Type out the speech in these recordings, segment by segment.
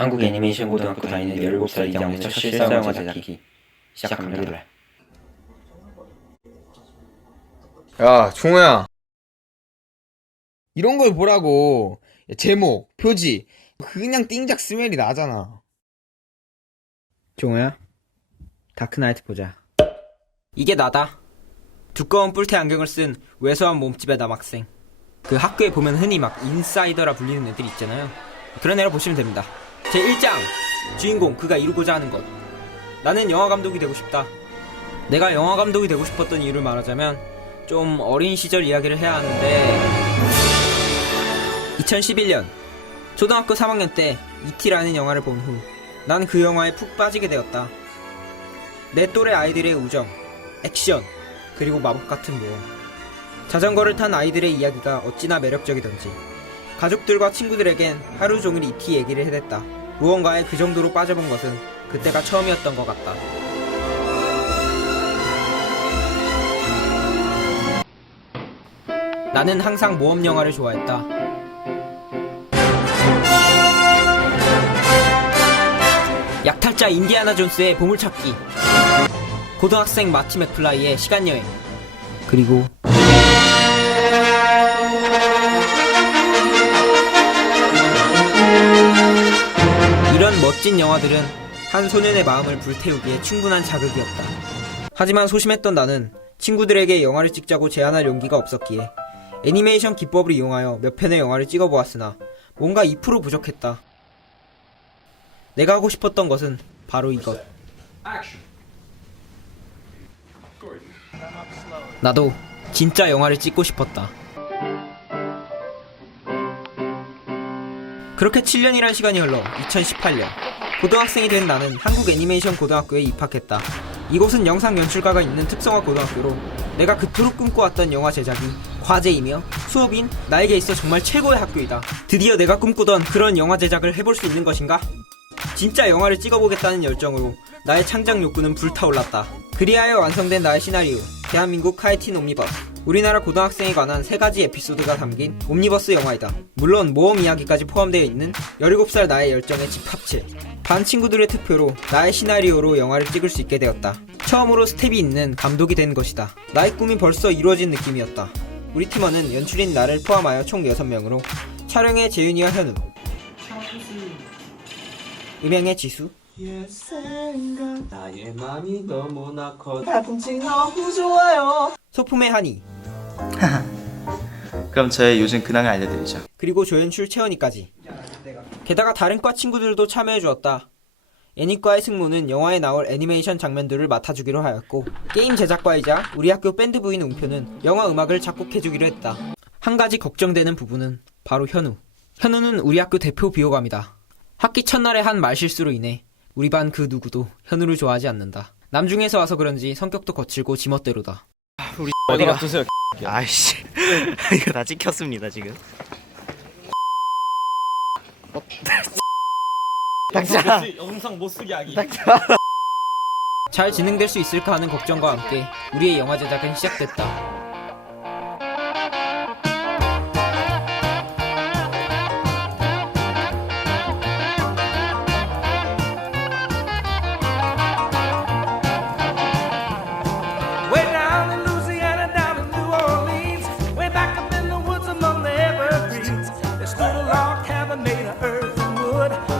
한국 애니메이션 고등학교 다니는 17살 이장의 첫 실사영화 제작기 시작합니다. 야, 종호야. 이런 걸 보라고. 야, 제목, 표지. 그냥 띵작 스멜이 나잖아. 종호야, 다크나이트 보자. 이게 나다. 두꺼운 뿔테 안경을 쓴 왜소한 몸집의 남학생. 그 학교에 보면 흔히 막 인사이더라 불리는 애들 있잖아요. 그런 애를 보시면 됩니다. 제1장 주인공 그가 이루고자 하는 것. 나는 영화감독이 되고 싶다. 내가 영화감독이 되고 싶었던 이유를 말하자면 좀 어린 시절 이야기를 해야 하는데 2011년 초등학교 3학년 때 E.T.라는 영화를 본 후 난 그 영화에 푹 빠지게 되었다. 내 또래 아이들의 우정, 액션, 그리고 마법 같은 모험. 자전거를 탄 아이들의 이야기가 어찌나 매력적이던지 가족들과 친구들에겐 하루 종일 E.T. 얘기를 해댔다. 무언가에 그 정도로 빠져본 것은 그때가 처음이었던 것 같다. 나는 항상 모험 영화를 좋아했다. 약탈자 인디아나 존스의 보물찾기, 고등학생 마티 맥플라이의 시간여행, 그리고 이런 멋진 영화들은 한 소년의 마음을 불태우기에 충분한 자극이었다. 하지만 소심했던 나는 친구들에게 영화를 찍자고 제안할 용기가 없었기에 애니메이션 기법을 이용하여 몇 편의 영화를 찍어보았으나 뭔가 2% 부족했다. 내가 하고 싶었던 것은 바로 이것. 나도 진짜 영화를 찍고 싶었다. 그렇게 7년이란 시간이 흘러 2018년 고등학생이 된 나는 한국 애니메이션 고등학교에 입학했다. 이곳은 영상 연출가가 있는 특성화 고등학교로 내가 그토록 꿈꿔왔던 영화 제작이 과제이며 수업인 나에게 있어 정말 최고의 학교이다. 드디어 내가 꿈꾸던 그런 영화 제작을 해볼 수 있는 것인가? 진짜 영화를 찍어보겠다는 열정으로 나의 창작 욕구는 불타올랐다. 그리하여 완성된 나의 시나리오, 대한민국 카이틴 옴니버스. 우리나라 고등학생에 관한 3가지 에피소드가 담긴 옴니버스 영화이다. 물론 모험 이야기까지 포함되어 있는 17살 나의 열정의 집합체. 반 친구들의 투표로 나의 시나리오로 영화를 찍을 수 있게 되었다. 처음으로 스텝이 있는 감독이 된 것이다. 나의 꿈이 벌써 이루어진 느낌이었다. 우리 팀원은 연출인 나를 포함하여 총 6명으로 촬영의 재윤이와 현우, 음향의 지수, 나의 맘이 너무나 커 가끔씩 너무 좋아요. 소품의 한이, 그럼 저의 요즘 근황을 알려드리죠. 그리고 조연출 채원이까지. 게다가 다른 과 친구들도 참여해주었다. 애니과의 승무는 영화에 나올 애니메이션 장면들을 맡아주기로 하였고, 게임 제작과이자 우리 학교 밴드 부인 웅표는 영화 음악을 작곡해주기로 했다. 한 가지 걱정되는 부분은 바로 현우. 현우는 우리 학교 대표 비호감이다. 학기 첫날의 한 말실수로 인해 우리 반 그 누구도 현우를 좋아하지 않는다. 남중에서 와서 그런지 성격도 거칠고 지멋대로다. 우리 어디가 두세요. 아이씨 이거 다 찍혔습니다 지금. 영상 못쓰게 하기. 잘 진행될 수 있을까 하는 걱정과 함께 우리의 영화 제작은 시작됐다.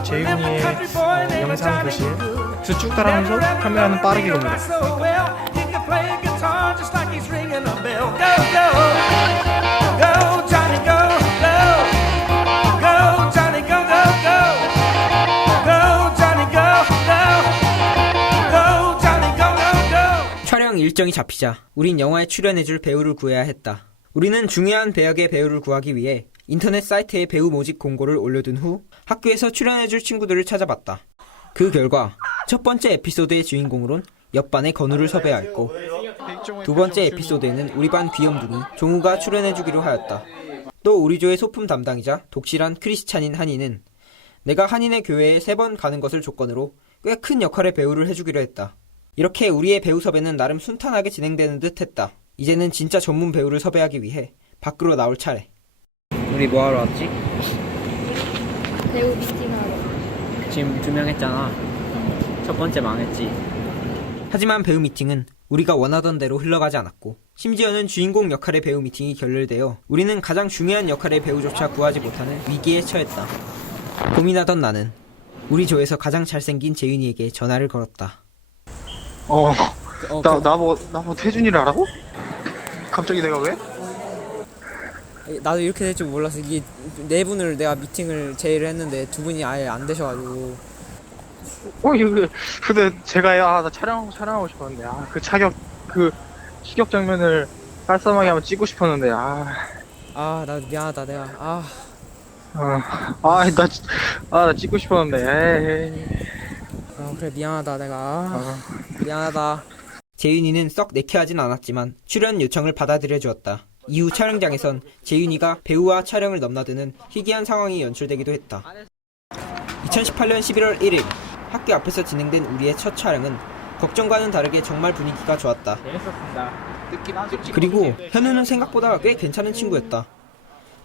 재윤이의 영상 교실 쭉 따라하면서 카메라는 빠르게 갑니다. 촬영 일정이 잡히자 우린 영화에 출연해줄 배우를 구해야 했다. 우리는 중요한 배역의 배우를 구하기 위해 인터넷 사이트에 배우 모집 공고를 올려둔 후 학교에서 출연해줄 친구들을 찾아봤다. 그 결과 첫 번째 에피소드의 주인공으론 옆반의 건우를 섭외하였고, 두 번째 에피소드에는 우리 반 귀염둥이 종우가 출연해주기로 하였다. 또 우리 조의 소품 담당이자 독실한 크리스찬인 한이는 내가 한인의 교회에 3번 가는 것을 조건으로 꽤 큰 역할의 배우를 해주기로 했다. 이렇게 우리의 배우 섭외는 나름 순탄하게 진행되는 듯 했다. 이제는 진짜 전문 배우를 섭외하기 위해 밖으로 나올 차례. 우리 뭐하러 왔지? 배우 미팅하러. 지금 2명 했잖아. 첫 번째 망했지. 하지만 배우 미팅은 우리가 원하던 대로 흘러가지 않았고 심지어는 주인공 역할의 배우 미팅이 결렬되어 우리는 가장 중요한 역할의 배우조차 구하지 못하는 위기에 처했다. 고민하던 나는 우리 조에서 가장 잘생긴 재윤이에게 전화를 걸었다. 나뭐 태준이를 알아고? 갑자기 내가 왜? 나도 이렇게 될 줄 몰라서 이게 네 분을 내가 미팅을 제의를 했는데 두 분이 아예 안 되셔가지고. 근데 제가 나 촬영하고 싶었는데 그 추격 장면을 깔쌈하게 한번 찍고 싶었는데 나 미안하다 내가 나 찍고 싶었는데 그래 미안하다 내가 미안하다. 재윤이는 썩 내키하진 않았지만 출연 요청을 받아들여 주었다. 이후 촬영장에선 재윤이가 배우와 촬영을 넘나드는 희귀한 상황이 연출되기도 했다. 2018년 11월 1일 학교 앞에서 진행된 우리의 첫 촬영은 걱정과는 다르게 정말 분위기가 좋았다. 그리고 현우는 생각보다 꽤 괜찮은 친구였다.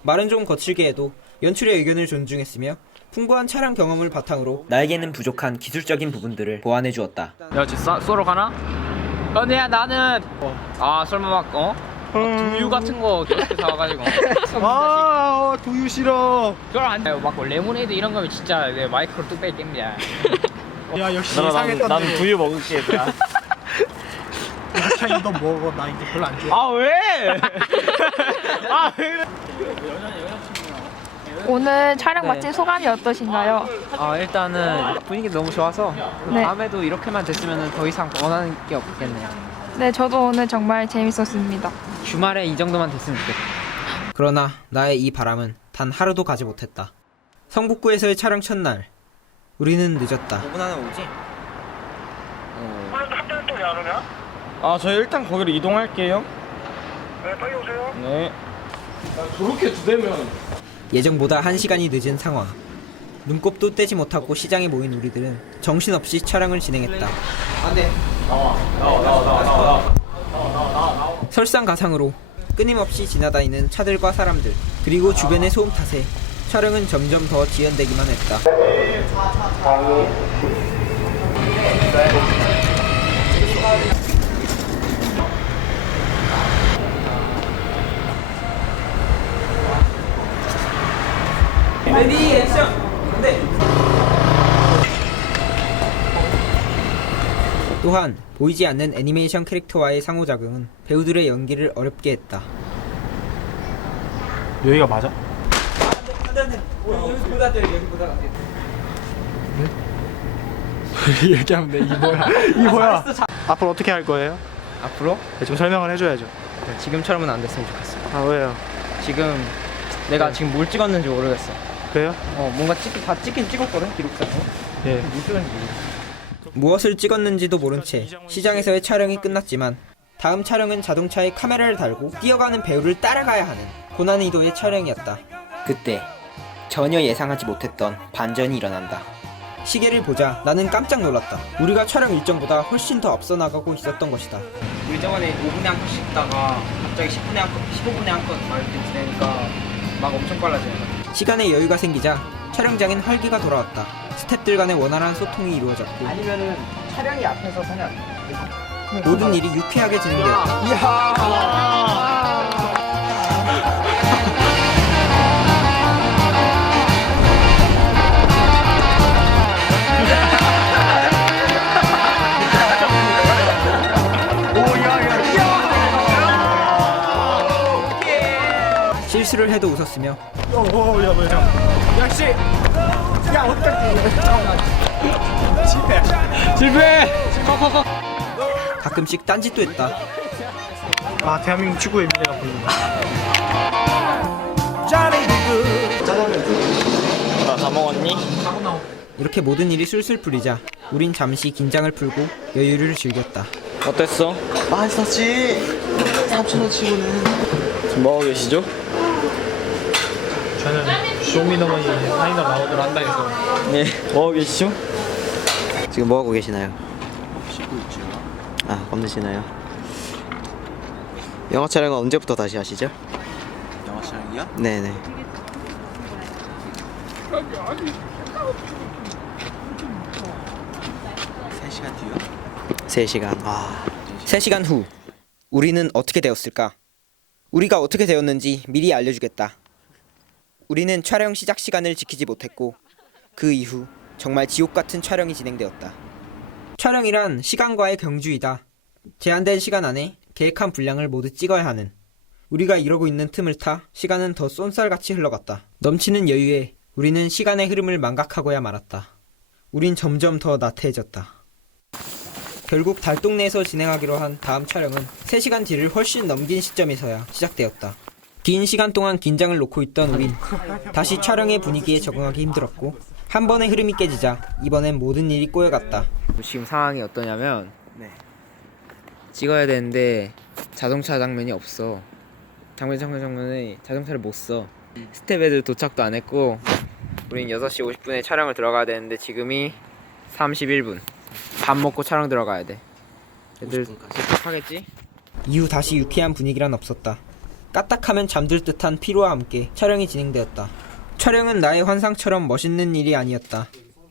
말은 좀 거칠게 해도 연출의 의견을 존중했으며 풍부한 촬영 경험을 바탕으로 나에게는 부족한 기술적인 부분들을 보완해 주었다. 야, 지금 쏘러 가나? 근데 나는 설마 막 두유 같은 거 그렇게 사와가지고 두유 싫어. 그걸 안 돼요. 막 레모네이드 이런 거면 진짜 내 마이크로 뚝배기 깹니다. 야 역시 상했던 난 두유 먹을게 얘들아. 너 먹어. 나 이제 별로 안 좋아. 왜? 왜? 오늘 촬영 마친 소감이 어떠신가요? 일단은 분위기 너무 좋아서 네. 다음에도 이렇게만 됐으면 더 이상 원하는 게 없겠네요. 네, 저도 오늘 정말 재밌었습니다. 주말에 이 정도만 됐으면 좋겠다. 그러나 나의 이 바람은 단 하루도 가지 못했다. 성북구에서의 촬영 첫날 우리는 늦었다. 5분 안에 오지? 저희 일단 거기로 이동할게요. 네, 빨리 오세요. 네. 저렇게 두대면 예정보다 1시간이 늦은 상황. 눈곱도 떼지 못하고 시장에 모인 우리들은 정신없이 촬영을 진행했다. 설상가상으로 끊임없이 지나다니는 차들과 사람들, 그리고 주변의 소음 탓에 촬영은 점점 더 지연되기만 했다. 레디 액션! 안돼! 또한 보이지 않는 애니메이션 캐릭터와의 상호작용은 배우들의 연기를 어렵게 했다. 여기가 맞아? 여기보다 돼, 여기보다 돼. 얘기하면 돼. 이게 뭐야? 앞으로 어떻게 할 거예요? 앞으로 좀 설명을 해줘야죠. 지금처럼은 안 됐으면 좋겠어. 왜요? 지금 내가 지금 뭘 찍었는지 모르겠어. 그래요? 뭔가 다 찍긴 찍었거든 기록상으로. 예. 뭘 찍었는지 모르겠어. 무엇을 찍었는지도 모른 채 시장에서의 촬영이 끝났지만 다음 촬영은 자동차에 카메라를 달고 뛰어가는 배우를 따라가야 하는 고난이도의 촬영이었다. 그때 전혀 예상하지 못했던 반전이 일어난다. 시계를 보자 나는 깜짝 놀랐다. 우리가 촬영 일정보다 훨씬 더 앞서 나가고 있었던 것이다. 우리 저번에 5분에 한 컷 찍다가 갑자기 10분에 한 컷, 15분에 한 컷 막 이렇게 되니까 막 엄청 빨라지는 거야. 시간에 여유가 생기자 촬영장엔 활기가 돌아왔다. 스태프들 간의 원활한 소통이 이루어졌고 아니면은 촬영이 앞에서 그냥 모든 일이 유쾌하게 진행되었다. 실수를 해도 웃었으며 역시. 야 어떡해. 실패! 가끔씩 딴짓도 했다. 대한민국 축구의 미래가 보인다. 다 먹었니? 이렇게 모든 일이 술술 풀리자 우린 잠시 긴장을 풀고 여유를 즐겼다. 어땠어? 맛있었지. 삼촌을 치고는. 지금 뭐하고 계시죠? 저는 쇼미더머니 파이널 라운드를 한다 해서 네. 뭐하고 계시죠? 지금 뭐 하고 계시나요? 씻고 있죠. 검드시나요? 영화 촬영은 언제부터 다시 하시죠? 영화 촬영이요? 네네. 3시간 뒤요? 3시간. 3시간 후 우리는 어떻게 되었을까? 우리가 어떻게 되었는지 미리 알려주겠다. 우리는 촬영 시작 시간을 지키지 못했고 그 이후 정말 지옥 같은 촬영이 진행되었다. 촬영이란 시간과의 경주이다. 제한된 시간 안에 계획한 분량을 모두 찍어야 하는. 우리가 이러고 있는 틈을 타 시간은 더 쏜살같이 흘러갔다. 넘치는 여유에 우리는 시간의 흐름을 망각하고야 말았다. 우린 점점 더 나태해졌다. 결국 달동네에서 진행하기로 한 다음 촬영은 3시간 뒤를 훨씬 넘긴 시점에서야 시작되었다. 긴 시간 동안 긴장을 놓고 있던 우린 다시 촬영의 분위기에 적응하기 힘들었고 한 번의 흐름이 깨지자 이번엔 모든 일이 꼬여갔다. 지금 상황이 어떠냐면 찍어야 되는데 자동차 장면이 없어. 장면에 자동차를 못 써. 스텝 애들 도착도 안 했고 우린 6시 50분에 촬영을 들어가야 되는데 지금이 31분. 밥 먹고 촬영 들어가야 돼. 애들 도착하겠지? 이후 다시 유쾌한 분위기란 없었다. 까딱하면 잠들 듯한 피로와 함께 촬영이 진행되었다. 촬영은 나의 환상처럼 멋있는 일이 아니었다.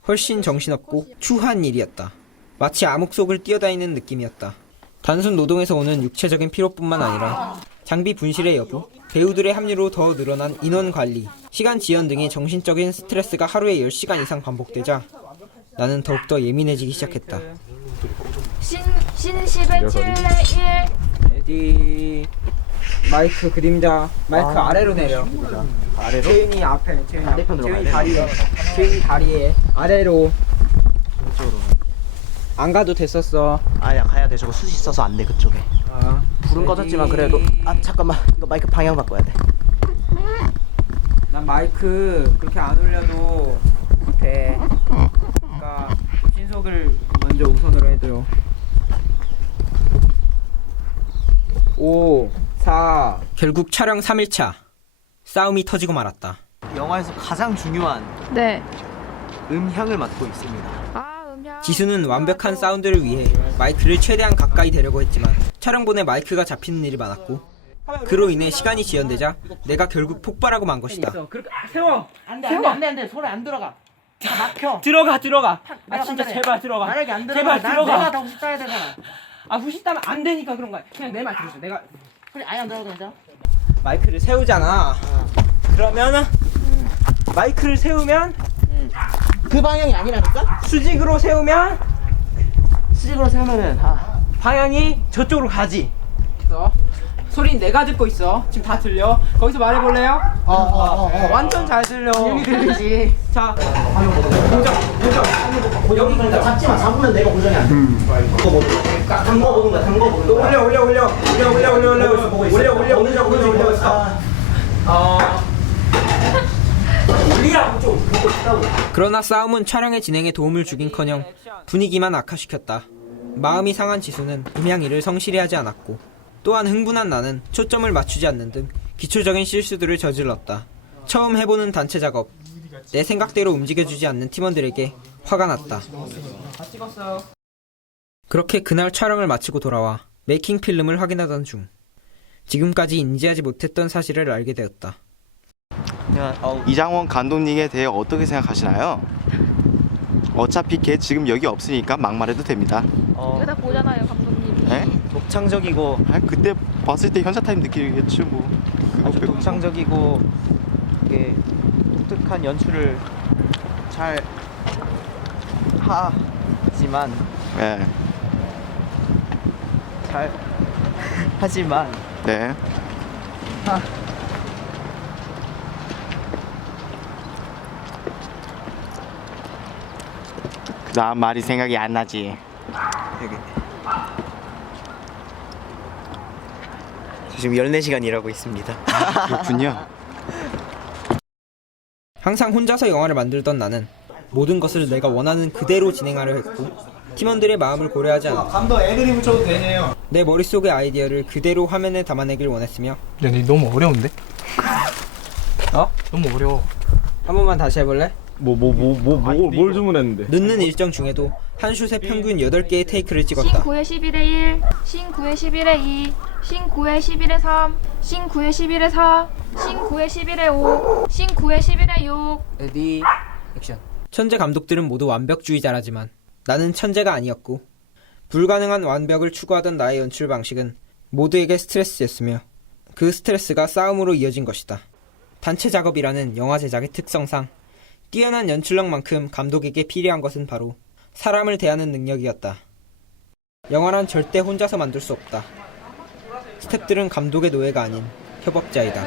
훨씬 정신없고 추한 일이었다. 마치 암흑 속을 뛰어다니는 느낌이었다. 단순 노동에서 오는 육체적인 피로뿐만 아니라 장비 분실의 여부, 배우들의 합류로 더 늘어난 인원 관리, 시간 지연 등의 정신적인 스트레스가 하루에 10시간 이상 반복되자 나는 더욱더 예민해지기 시작했다. 신십의 7의 1. 레디. 마이크 그림자. 마이크 아래로 내려. 아래로? 채윤이 앞에. 채윤이 다리에. 채윤이 다리에. 아래로. 이쪽으로. 안 가도 됐었어. 아야 가야 돼. 저거 숯 있어서 안 돼 그쪽에. 불은 꺼졌지만 그래도 잠깐만 이거 마이크 방향 바꿔야 돼. 난 마이크 그렇게 안 올려도 돼. 그러니까 신속을 먼저 우선으로 해줘요. 5, 4. 결국 촬영 3일차 싸움이 터지고 말았다. 영화에서 가장 중요한 네. 음향을 맡고 있습니다. 음향. 지수는 완벽한 사운드를 위해 마이크를 최대한 가까이 대려고 했지만 촬영본에 마이크가 잡히는 일이 많았고 그로 인해 시간이 지연되자 내가 결국 폭발하고 만 것이다. 세워. 안돼. 손에 안 들어가. 막혀. 들어가. 진짜 제발 들어가. 만약에 안 들어가. 제발 들어가. 내가 더 후식 따야 되잖아. 후식 따면 안 되니까 그런 거야. 그냥 내 말 들어줘. 내가 그래 아예 안 들어가도 괜찮아. 마이크를 세우잖아. 그러면 마이크를 세우면 그 방향이 아니라니까? 수직으로 세우면은 방향이 저쪽으로 가지. 그래서 소리 내가 듣고 있어. 지금 다 들려. 거기서 말해볼래요? 완전 잘 들려. 여기 들리지. 자, 고정. 여기 고정. 잡지마. 잡으면 내가 고정이 안 돼. 담궈 보는 거야. 올리라고 좀 보고 있다고. 그러나 싸움은 촬영의 진행에 도움을 주긴커녕 분위기만 악화시켰다. 마음이 상한 지수는 음향 일을 성실히 하지 않았고 또한 흥분한 나는 초점을 맞추지 않는 등 기초적인 실수들을 저질렀다. 처음 해보는 단체 작업, 내 생각대로 움직여주지 않는 팀원들에게 화가 났다. 그렇게 그날 촬영을 마치고 돌아와 메이킹 필름을 확인하던 중 지금까지 인지하지 못했던 사실을 알게 되었다. 이장원 감독님에 대해 어떻게 생각하시나요? 어차피 걔 지금 여기 없으니까 막말해도 됩니다. 그다 보잖아요, 감독님. 네? 독창적이고 그때 봤을 때 현자 타임 느끼겠지 뭐. 아주 독창적이고 이게 독특한 연출을 잘 하지만 네. 잘 하지만 네. 그다음 말이 생각이 안 나지. 지금 14시간 일하고 있습니다. 그렇군요. 항상 혼자서 영화를 만들던 나는 모든 것을 내가 원하는 그대로 진행하려 했고 팀원들의 마음을 고려하지 않았다. 감독 애드립 쳐도 되네요. 내 머릿속의 아이디어를 그대로 화면에 담아내길 원했으며 야, 니 너무 어려운데? 너무 어려워. 한 번만 다시 해볼래? 뭘 주문했는데? 늦는 일정 중에도 한 슛에 평균 8개의 테이크를 찍었다. 신 9의 11의 1, 신 9의 11의 2, 신 9의 11의 3, 신 9의 11의 4, 신 9의 11의 5, 신 9의 11의 6. 레디 액션. 천재 감독들은 모두 완벽주의자라지만 나는 천재가 아니었고 불가능한 완벽을 추구하던 나의 연출 방식은 모두에게 스트레스였으며 그 스트레스가 싸움으로 이어진 것이다. 단체 작업이라는 영화 제작의 특성상 뛰어난 연출력만큼 감독에게 필요한 것은 바로 사람을 대하는 능력이었다. 영화란 절대 혼자서 만들 수 없다. 스태프들은 감독의 노예가 아닌 협업자이다.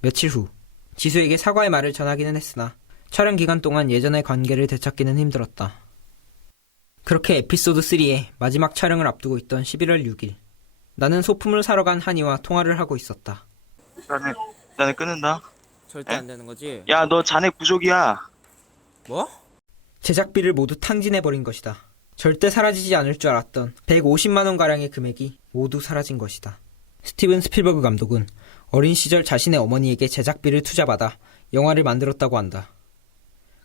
며칠 후 지수에게 사과의 말을 전하기는 했으나 촬영 기간 동안 예전의 관계를 되찾기는 힘들었다. 그렇게 에피소드 3의 마지막 촬영을 앞두고 있던 11월 6일 나는 소품을 사러 간 한이와 통화를 하고 있었다. 자네 끊는다. 절대 안 되는 거지? 야, 너 잔액 부족이야. 뭐? 제작비를 모두 탕진해버린 것이다. 절대 사라지지 않을 줄 알았던 150만원가량의 금액이 모두 사라진 것이다. 스티븐 스필버그 감독은 어린 시절 자신의 어머니에게 제작비를 투자받아 영화를 만들었다고 한다.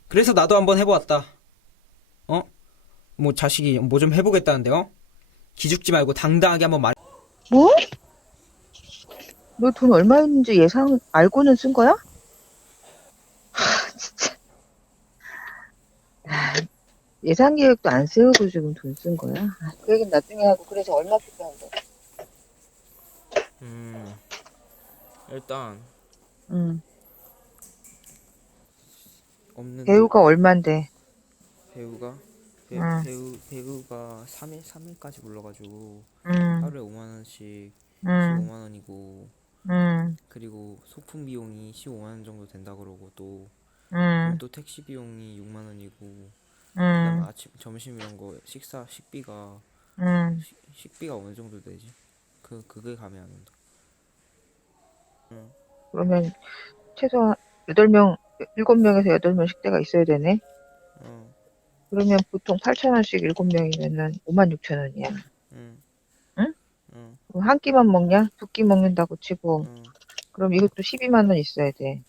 그래서 나도 한번 해보았다. 뭐 자식이 뭐 좀 해보겠다는데 기죽지 말고 당당하게 한번 말. 뭐? 너 돈 얼마 있는지 예상 알고는 쓴 거야? 진짜. 예상 계획도 안 세우고 지금 돈 쓴 거야? 그 얘기는 나중에 하고. 그래서 얼마 필요한데? 일단 없는 배우가 얼만데? 배우가 3일까지 불러가지고 하루에 5만원씩 15만원이고 그리고 소품 비용이 15만원 정도 된다 그러고 또 택시 비용이 6만원이고 그다음에 아침 점심 이런 거 식비가 어느 정도 되지? 그게 감이 안 온다. 그러면 최소한 7명에서 8명 식대가 있어야 되네? 그러면 보통 8,000원씩 7명이면은 56,000원이야. 응? 그럼 한 끼만 먹냐? 2끼 먹는다고 치고. 그럼 이것도 12만원 있어야 돼.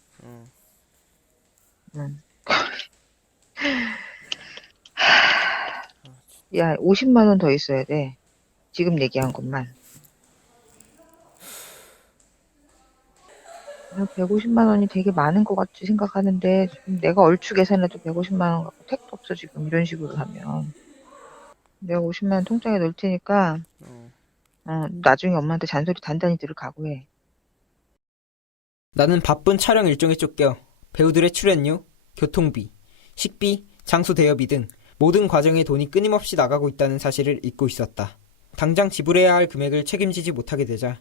야, 50만원 더 있어야 돼. 지금 얘기한 것만. 150만원이 되게 많은 것 같이 생각하는데 지금 내가 얼추 계산해도 150만원 갖고 택도 없어 지금 이런 식으로 하면. 내가 50만원 통장에 넣을 테니까 나중에 엄마한테 잔소리 단단히 들을 각오해. 나는 바쁜 촬영 일정에 쫓겨 배우들의 출연료, 교통비, 식비, 장소 대여비 등 모든 과정에 돈이 끊임없이 나가고 있다는 사실을 잊고 있었다. 당장 지불해야 할 금액을 책임지지 못하게 되자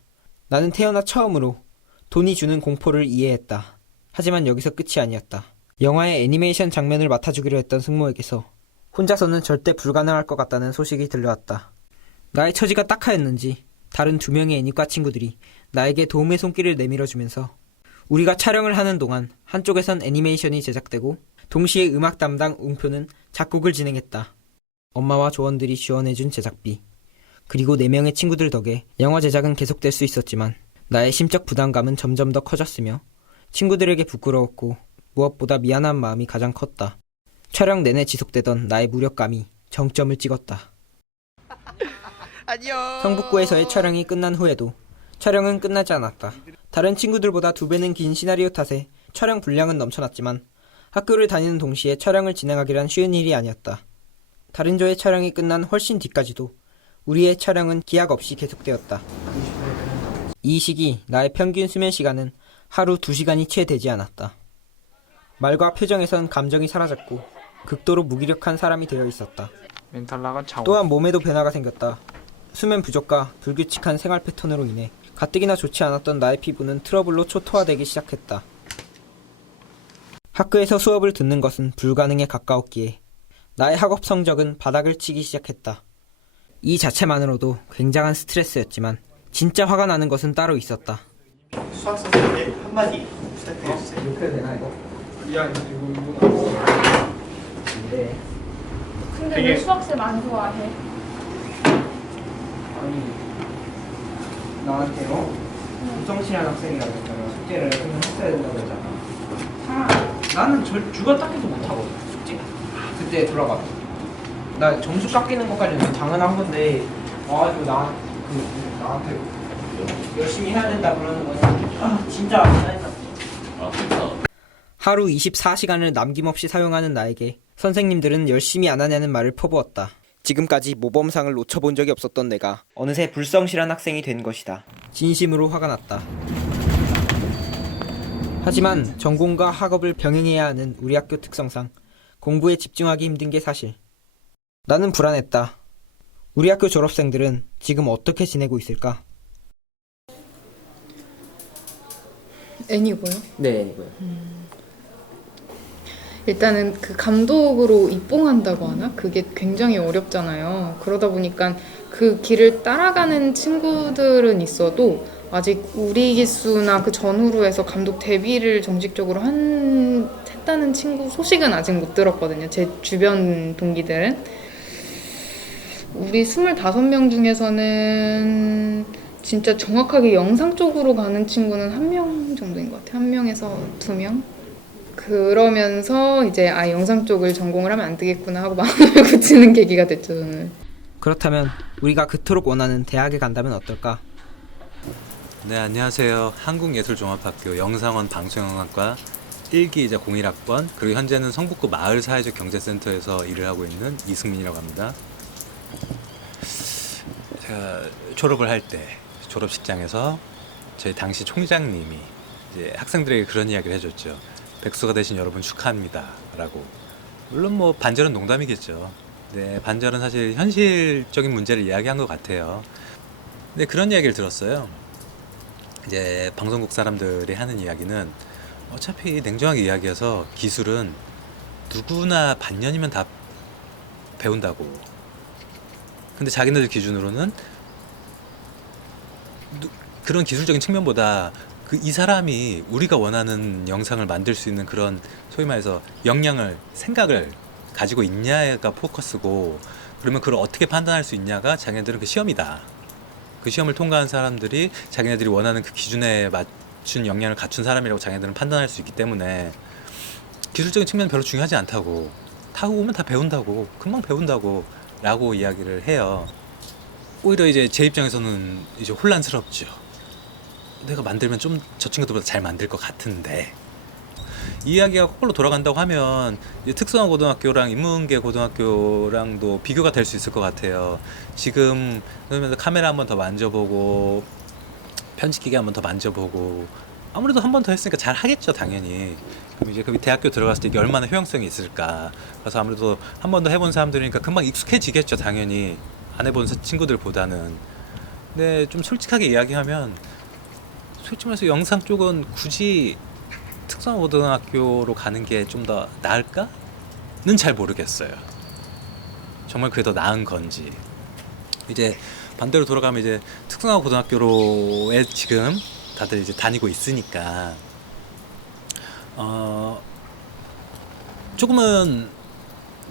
나는 태어나 처음으로 돈이 주는 공포를 이해했다. 하지만 여기서 끝이 아니었다. 영화의 애니메이션 장면을 맡아주기로 했던 승모에게서 혼자서는 절대 불가능할 것 같다는 소식이 들려왔다. 나의 처지가 딱하였는지 다른 2명의 애니과 친구들이 나에게 도움의 손길을 내밀어주면서 우리가 촬영을 하는 동안 한쪽에선 애니메이션이 제작되고 동시에 음악 담당 웅표는 작곡을 진행했다. 엄마와 조원들이 지원해준 제작비 그리고 4명의 친구들 덕에 영화 제작은 계속될 수 있었지만 나의 심적 부담감은 점점 더 커졌으며 친구들에게 부끄러웠고 무엇보다 미안한 마음이 가장 컸다. 촬영 내내 지속되던 나의 무력감이 정점을 찍었다. 성북구에서의 촬영이 끝난 후에도 촬영은 끝나지 않았다. 다른 친구들보다 2배는 긴 시나리오 탓에 촬영 분량은 넘쳐났지만 학교를 다니는 동시에 촬영을 진행하기란 쉬운 일이 아니었다. 다른 조의 촬영이 끝난 훨씬 뒤까지도 우리의 촬영은 기약 없이 계속되었다. 이 시기 나의 평균 수면 시간은 하루 2시간이 채 되지 않았다. 말과 표정에선 감정이 사라졌고 극도로 무기력한 사람이 되어 있었다. 멘탈 나간 창호. 또한 몸에도 변화가 생겼다. 수면 부족과 불규칙한 생활 패턴으로 인해 가뜩이나 좋지 않았던 나의 피부는 트러블로 초토화되기 시작했다. 학교에서 수업을 듣는 것은 불가능에 가까웠기에 나의 학업 성적은 바닥을 치기 시작했다. 이 자체만으로도 굉장한 스트레스였지만 진짜 화가 나는 것은 따로 있었다. 수학 선생님 한마디 부탁드려주세요. 이렇게 해도 되나 이거? 야, 이거 네. 근데 왜 수학쌤 안 좋아해? 아니 나한테요? 성실한 학생이라고 했잖아. 숙제를 했어야 된다고 했잖아. 나는 주거 닦기도 못하고 숙제 그때 돌아가. 나 점수 깎이는 것까지는 당연한 건데 와가지고 나한테 열심히 해야 된다 그러는 거지. 진짜 안 된다. 하루 24시간을 남김없이 사용하는 나에게 선생님들은 열심히 안 하냐는 말을 퍼부었다. 지금까지 모범상을 놓쳐본 적이 없었던 내가 어느새 불성실한 학생이 된 것이다. 진심으로 화가 났다. 하지만 전공과 학업을 병행해야 하는 우리 학교 특성상 공부에 집중하기 힘든 게 사실. 나는 불안했다. 우리 학교 졸업생들은 지금 어떻게 지내고 있을까? N이고요? 네, N이고요. 일단은 그 감독으로 입봉한다고 하나? 그게 굉장히 어렵잖아요. 그러다 보니까 그 길을 따라가는 친구들은 있어도 아직 우리 기수나 그 전후로 해서 감독 데뷔를 정식적으로 했다는 친구 소식은 아직 못 들었거든요. 제 주변 동기들은. 우리 25명 중에서는 진짜 정확하게 영상 쪽으로 가는 친구는 1명 정도인 것 같아요. 1명에서 2명? 그러면서 이제 영상 쪽을 전공을 하면 안 되겠구나 하고 마음을 굳히는 계기가 됐죠, 저는. 그렇다면 우리가 그토록 원하는 대학에 간다면 어떨까? 네, 안녕하세요. 한국예술종합학교 영상원 방송영화과 1기 01학번, 그리고 현재는 성북구 마을사회적 경제센터에서 일을 하고 있는 이승민이라고 합니다. 제가 졸업을 할 때 졸업식장에서 저희 당시 총장님이 이제 학생들에게 그런 이야기를 해줬죠. 백수가 되신 여러분 축하합니다 라고. 물론 뭐 반절은 농담이겠죠. 네, 반절은 사실 현실적인 문제를 이야기한 것 같아요. 근데 그런 이야기를 들었어요. 이제 방송국 사람들이 하는 이야기는 어차피 냉정하게 이야기해서 기술은 누구나 반년이면 다 배운다고. 근데 자기네들 기준으로는 그런 기술적인 측면보다 이 사람이 우리가 원하는 영상을 만들 수 있는 그런 소위 말해서 역량을, 생각을 가지고 있냐가 포커스고, 그러면 그걸 어떻게 판단할 수 있냐가 자기네들은 그 시험이다. 그 시험을 통과한 사람들이 자기네들이 원하는 그 기준에 맞춘 역량을 갖춘 사람이라고 자기네들은 판단할 수 있기 때문에 기술적인 측면은 별로 중요하지 않다고. 타고 오면 다 배운다고. 금방 배운다고 라고 이야기를 해요. 오히려 이제 제 입장에서는 이제 혼란스럽죠. 내가 만들면 좀 저 친구들보다 잘 만들 것 같은데, 이 이야기가 거꾸로 돌아간다고 하면 특성화 고등학교랑 인문계 고등학교랑도 비교가 될 수 있을 것 같아요. 지금 그러면서 카메라 한 번 더 만져보고 편집기계 한 번 더 만져보고 아무래도 한 번 더 했으니까 잘 하겠죠, 당연히. 그럼 이제 그 대학교 들어갔을 때 이게 얼마나 효용성이 있을까. 그래서 아무래도 한 번 더 해본 사람들이니까 금방 익숙해지겠죠, 당연히. 안 해본 친구들보다는. 근데 좀 솔직하게 이야기하면, 솔직히 말해서 영상 쪽은 굳이 특성화고등학교로 가는 게 좀 더 나을까?는 잘 모르겠어요. 정말 그게 더 나은 건지. 이제 반대로 돌아가면 이제 특성화고등학교로에 지금 다들 이제 다니고 있으니까 조금은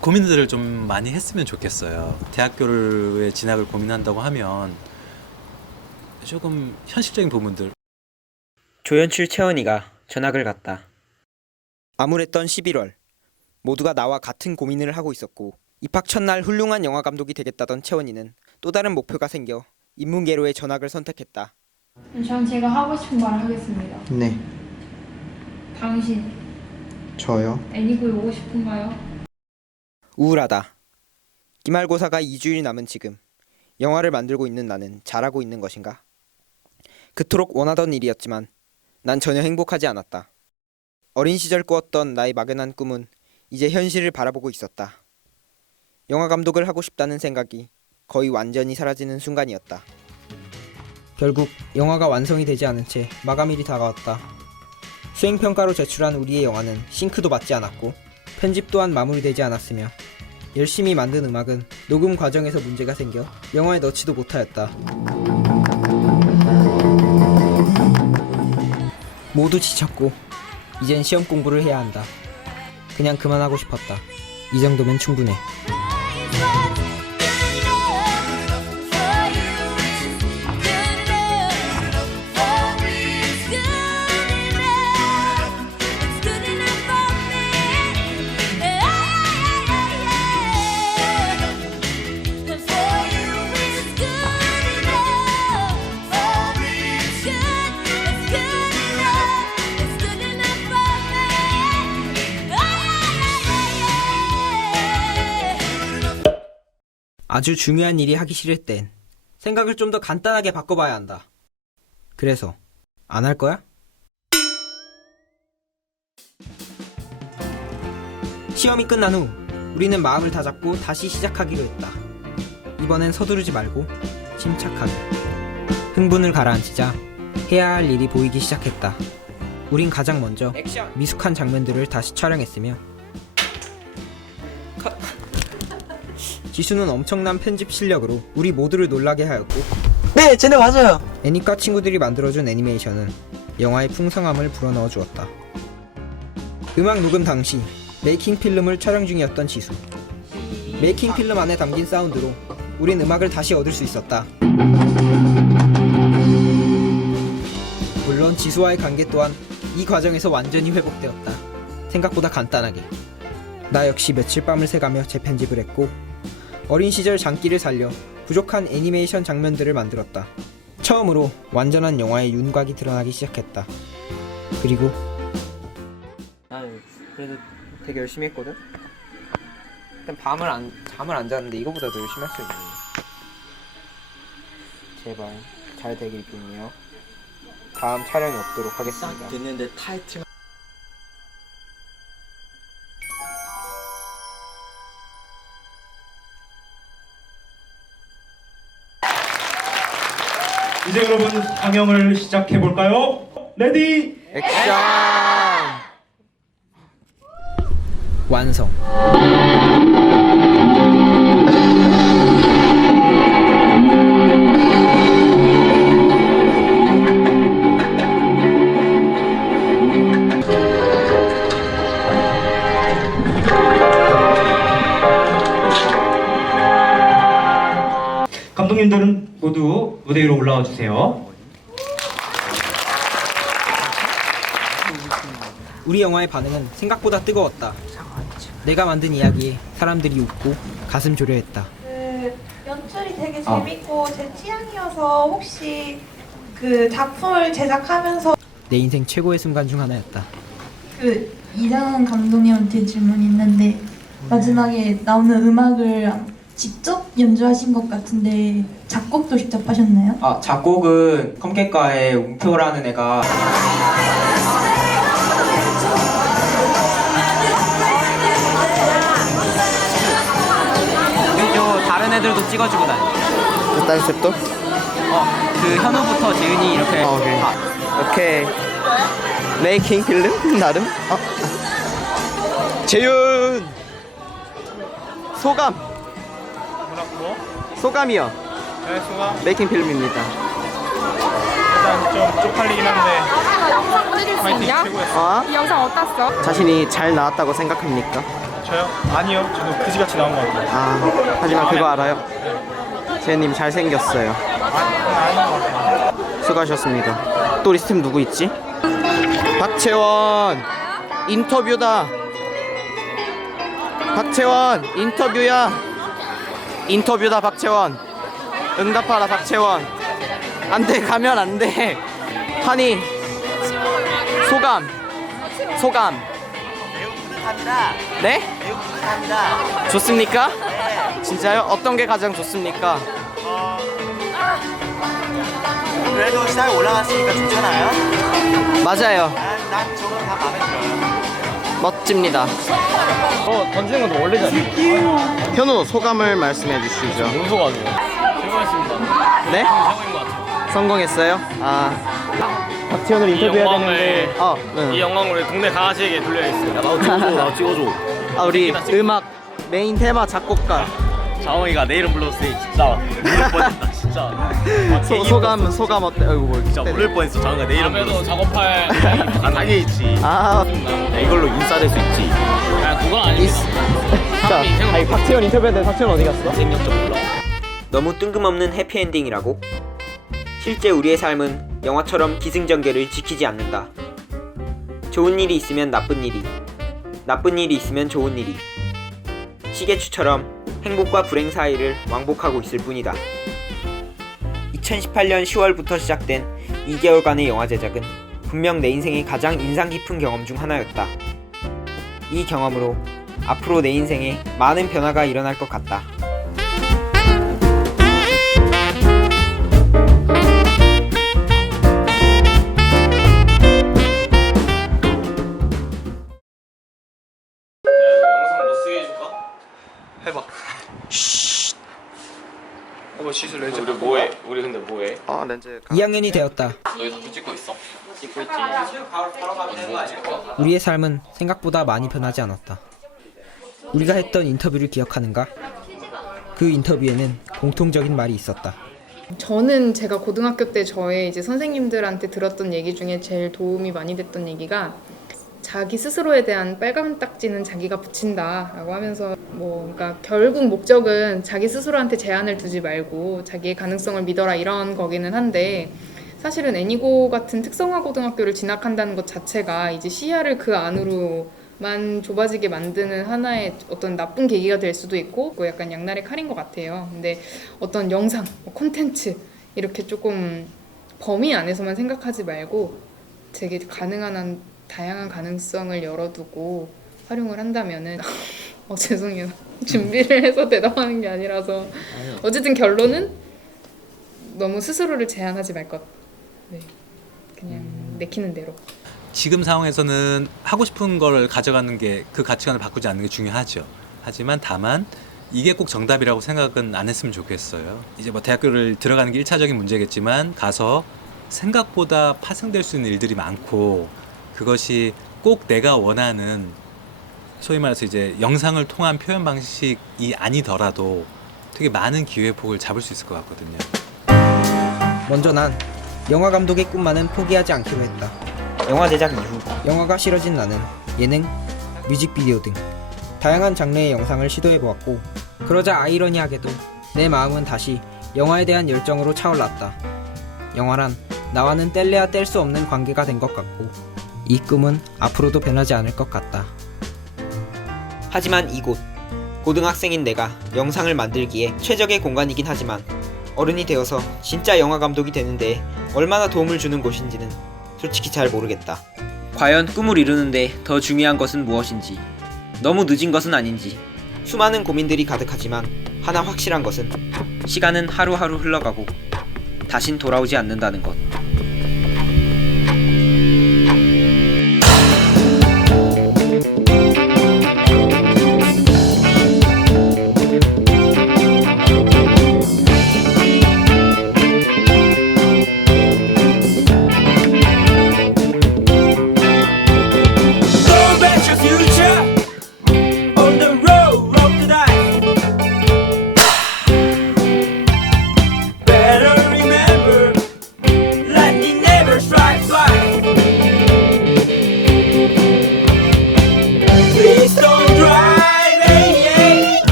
고민들을 좀 많이 했으면 좋겠어요. 대학교를 진학을 고민한다고 하면 조금 현실적인 부분들. 조연출 채원이가 전학을 갔다. 암울했던 11월. 모두가 나와 같은 고민을 하고 있었고, 입학 첫날 훌륭한 영화 감독이 되겠다던 채원이는 또 다른 목표가 생겨 인문계로의 전학을 선택했다. 전 제가 하고 싶은 말 하겠습니다. 네. 당신 저요? 애니고에 오고 싶은가요? 우울하다. 기말고사가 2주일 남은 지금, 영화를 만들고 있는 나는 잘하고 있는 것인가? 그토록 원하던 일이었지만 난 전혀 행복하지 않았다. 어린 시절 꾸었던 나의 막연한 꿈은 이제 현실을 바라보고 있었다. 영화 감독을 하고 싶다는 생각이 거의 완전히 사라지는 순간이었다. 결국 영화가 완성이 되지 않은 채 마감일이 다가왔다. 수행평가로 제출한 우리의 영화는 싱크도 맞지 않았고 편집 또한 마무리되지 않았으며 열심히 만든 음악은 녹음 과정에서 문제가 생겨 영화에 넣지도 못하였다. 모두 지쳤고 이젠 시험 공부를 해야 한다. 그냥 그만하고 싶었다. 이 정도면 충분해. 아주 중요한 일이 하기 싫을 땐 생각을 좀 더 간단하게 바꿔봐야 한다. 그래서 안 할 거야? 시험이 끝난 후 우리는 마음을 다잡고 다시 시작하기로 했다. 이번엔 서두르지 말고 침착하게. 흥분을 가라앉히자 해야 할 일이 보이기 시작했다. 우린 가장 먼저 미숙한 장면들을 다시 촬영했으며 지수는 엄청난 편집 실력으로 우리 모두를 놀라게 하였고, 네, 쟤네 맞아요. 애니과 친구들이 만들어준 애니메이션은 영화의 풍성함을 불어넣어 주었다. 음악 녹음 당시 메이킹 필름을 촬영 중이었던 지수. 메이킹 필름 안에 담긴 사운드로 우린 음악을 다시 얻을 수 있었다. 물론 지수와의 관계 또한 이 과정에서 완전히 회복되었다. 생각보다 간단하게. 나 역시 며칠 밤을 새가며 재편집을 했고, 어린 시절 장기를 살려 부족한 애니메이션 장면들을 만들었다. 처음으로 완전한 영화의 윤곽이 드러나기 시작했다. 그리고 나는 그래도 되게 열심히 했거든? 일단 잠을 안 잤는데 이거보다 더 열심히 할 수 있네. 제발 잘 되길 빌며 다음 촬영이 없도록 하겠습니다. 됐는데 타이틀 이제 여러분 상영을 시작해 볼까요? 레디 액션! 완성. 감독님들은 모두 무대 위로 올라와 주세요. 우리 영화의 반응은 생각보다 뜨거웠다. 내가 만든 이야기에 사람들이 웃고 가슴 졸여했다. 그 연출이 되게 재밌고 제 취향이어서 혹시 그 작품을 제작하면서 내 인생 최고의 순간 중 하나였다. 그 이장은 감독님한테 질문이 있는데 마지막에 나오는 음악을 직접 연주하신 것 같은데 작곡도 직접 하셨나요? 아, 작곡은 컴객과의 웅표라는 애가 그리고 다른 애들도 찍어주고 다녀. 그 다른 셉도? 그 현우부터 재윤이 이렇게 오케이. 다. 오케이. 메이킹 필름? 나름? 재윤! 소감! 소감이요? 네, 소감. 메이킹 필름입니다. 일단 좀 쪽팔리긴 한데 영상 보내줄 수 있냐? 이 영상 어땠어? 자신이 잘 나왔다고 생각합니까? 저요? 아니요. 저도 그지같이 나온 것 같아요. 아, 하지만 그거 알아요? 재윤님 잘생겼어요. 수고하셨습니다. 또 우리 스텝 누구 있지? 박채원! 인터뷰다! 박채원! 인터뷰야! 인터뷰다 박채원. 응답하라 박채원. 안돼, 가면 안돼. 환희 소감. 매우 뿌듯합니다. 네? 매우 뿌듯합니다. 좋습니까? 네. 진짜요? 어떤 게 가장 좋습니까? 그래도 시장에 올라갔으니까 좋잖아요. 맞아요. 난 저거 다 마음에 들어요. 멋집니다. 던지는 건 원래잖아요. 현우 소감을 말씀해 주시죠. 뭔 소감이에요? 즐거웠습니다. 네? 성공인 것 같아요. 성공했어요? 박채원을 인터뷰해야 되는데 이 영광을 동네 강아지에게 돌려야겠습니다. 나도 찍어줘. 우리 음악 메인 테마 작곡가 자홍이가 내 이름 불렀으니 진짜 울을 뻔했다. 진짜. 소감 어때? 아이고 뭐 진짜 울을 뻔했어. 자홍이가 내 이름 불렀어. 작업할 당연히 있지. 아, 이걸로 인싸될 수 있지. 야, 그건 아니지. 자, 아니 박채원 인터뷰했는데 박채원 어디 갔어? 생명적 몰라. 너무 뜬금없는 해피엔딩이라고? 실제 우리의 삶은 영화처럼 기승전결을 지키지 않는다. 좋은 일이 있으면 나쁜 일이, 나쁜 일이 있으면 좋은 일이, 시계추처럼 행복과 불행 사이를 왕복하고 있을 뿐이다. 2018년 10월부터 시작된 2개월간의 영화 제작은 분명 내 인생의 가장 인상 깊은 경험 중 하나였다. 이 경험으로 앞으로 내 인생에 많은 변화가 일어날 것 같다. 시술 렌즈. 우리 뭐해? 우리 근데 뭐해? 아 렌즈. 2학년이 되었다. 너희 다또 찍고 있어? 찍고 있지. 우리의 삶은 생각보다 많이 변하지 않았다. 우리가 했던 인터뷰를 기억하는가? 그 인터뷰에는 공통적인 말이 있었다. 저는 제가 고등학교 때 저의 이제 선생님들한테 들었던 얘기 중에 제일 도움이 많이 됐던 얘기가 자기 스스로에 대한 빨간 딱지는 자기가 붙인다라고 하면서 그러니까 결국 목적은 자기 스스로한테 제한을 두지 말고 자기의 가능성을 믿어라 이런 거기는 한데 사실은 애니고 같은 특성화 고등학교를 진학한다는 것 자체가 이제 시야를 그 안으로만 좁아지게 만드는 하나의 어떤 나쁜 계기가 될 수도 있고 약간 양날의 칼인 것 같아요. 근데 어떤 영상, 콘텐츠 이렇게 조금 범위 안에서만 생각하지 말고 되게 가능한 한 다양한 가능성을 열어두고 활용을 한다면은 죄송해요. 준비를 해서 대답하는 게 아니라서 어쨌든 결론은 너무 스스로를 제한하지 말 것. 네, 그냥 내키는 대로. 지금 상황에서는 하고 싶은 걸 가져가는 게 그 가치관을 바꾸지 않는 게 중요하죠. 하지만 다만 이게 꼭 정답이라고 생각은 안 했으면 좋겠어요. 이제 뭐 대학교를 들어가는 게 1차적인 문제겠지만 가서 생각보다 파생될 수 있는 일들이 많고 그것이 꼭 내가 원하는 소위 말해서 이제 영상을 통한 표현 방식이 아니더라도 되게 많은 기회 폭을 잡을 수 있을 것 같거든요. 먼저 난 영화 감독의 꿈만은 포기하지 않기로 했다. 영화 제작 이후 영화가 싫어진 나는 예능, 뮤직비디오 등 다양한 장르의 영상을 시도해보았고 그러자 아이러니하게도 내 마음은 다시 영화에 대한 열정으로 차올랐다. 영화란 나와는 뗄래야 뗄 수 없는 관계가 된 것 같고 이 꿈은 앞으로도 변하지 않을 것 같다. 하지만 이곳 고등학생인 내가 영상을 만들기에 최적의 공간이긴 하지만 어른이 되어서 진짜 영화 감독이 되는데 얼마나 도움을 주는 곳인지는 솔직히 잘 모르겠다. 과연 꿈을 이루는데 더 중요한 것은 무엇인지, 너무 늦은 것은 아닌지 수많은 고민들이 가득하지만 하나 확실한 것은 시간은 하루하루 흘러가고 다신 돌아오지 않는다는 것.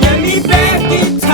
Get me back in time.